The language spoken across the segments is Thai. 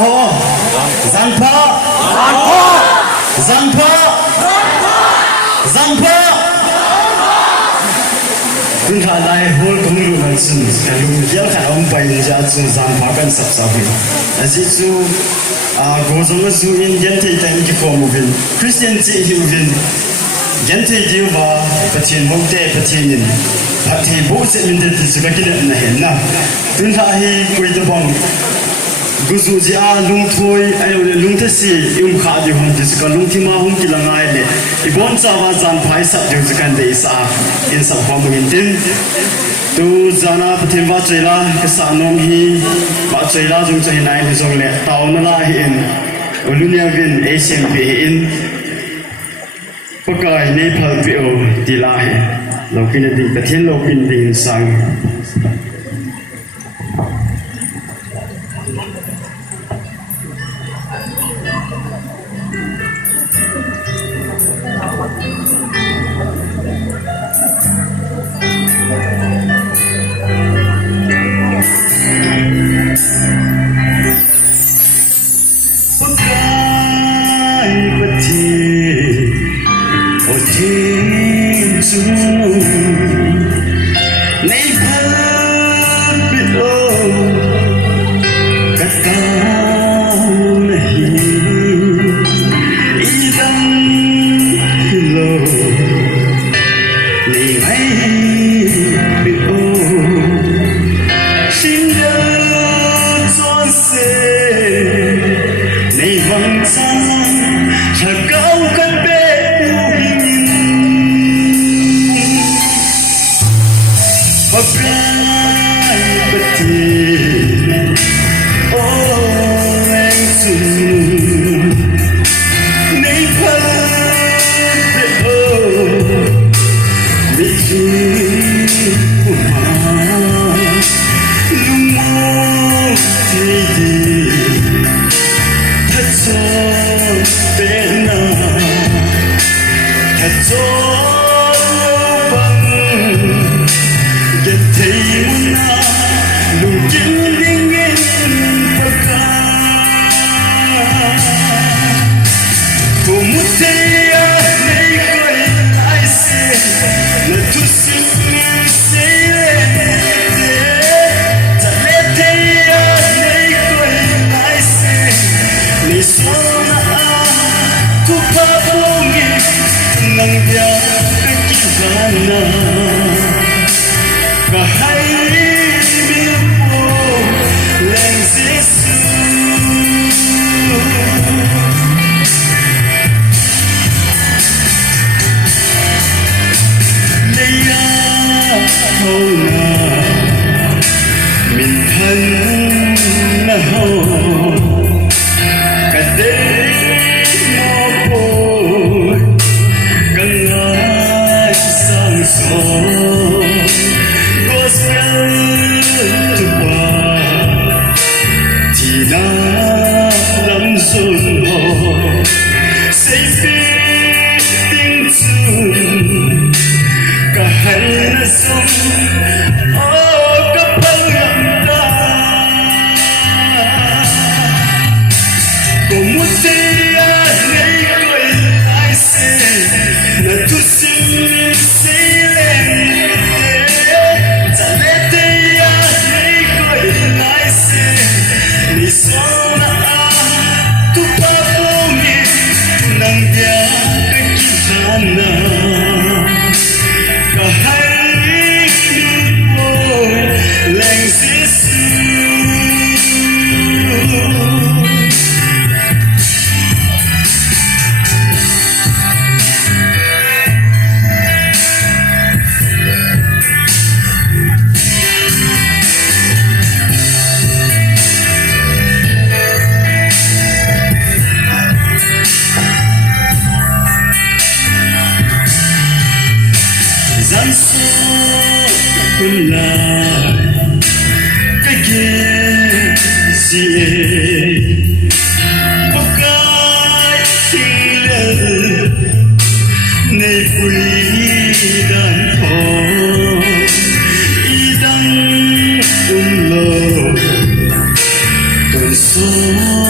ho Zanpaคุณท่านได้หัวของลูกมันซึ่งลูกเดียวขันอมไปจะจึงZanpaกันสับสับเลยแต่ที่จู่กูสมมติจู่อินเดียนที่แต่งกี่ฟอร์มูบินคริสเตียนที่ฮิวบินยันที่เดียวว่าประเทศมงเตประเทศนินประเทศบุษมินเดติสกักินนะเห็นนะคุณท่านให้คุยตะบังกูสู้จะลุงถอยลุงเทสีอุ้มขาดีห้องที่สกัดลุงที่มาห้องกินง่ายเลยอีกวันจะว่าZanpaสัตว์อยู่สกัดได้สะอินสับความมึงดินตูจานาปฏิวัติใจละก็สานมฮีวัดใจละจงใจนายที่จงเล่ตาวนั่นละหินอุลุเนียวินเอเชียนพีหินปกายในพลวิโอดีละหินเรากินดีประเทศเรากินดีสังSoul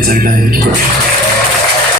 在这个地方。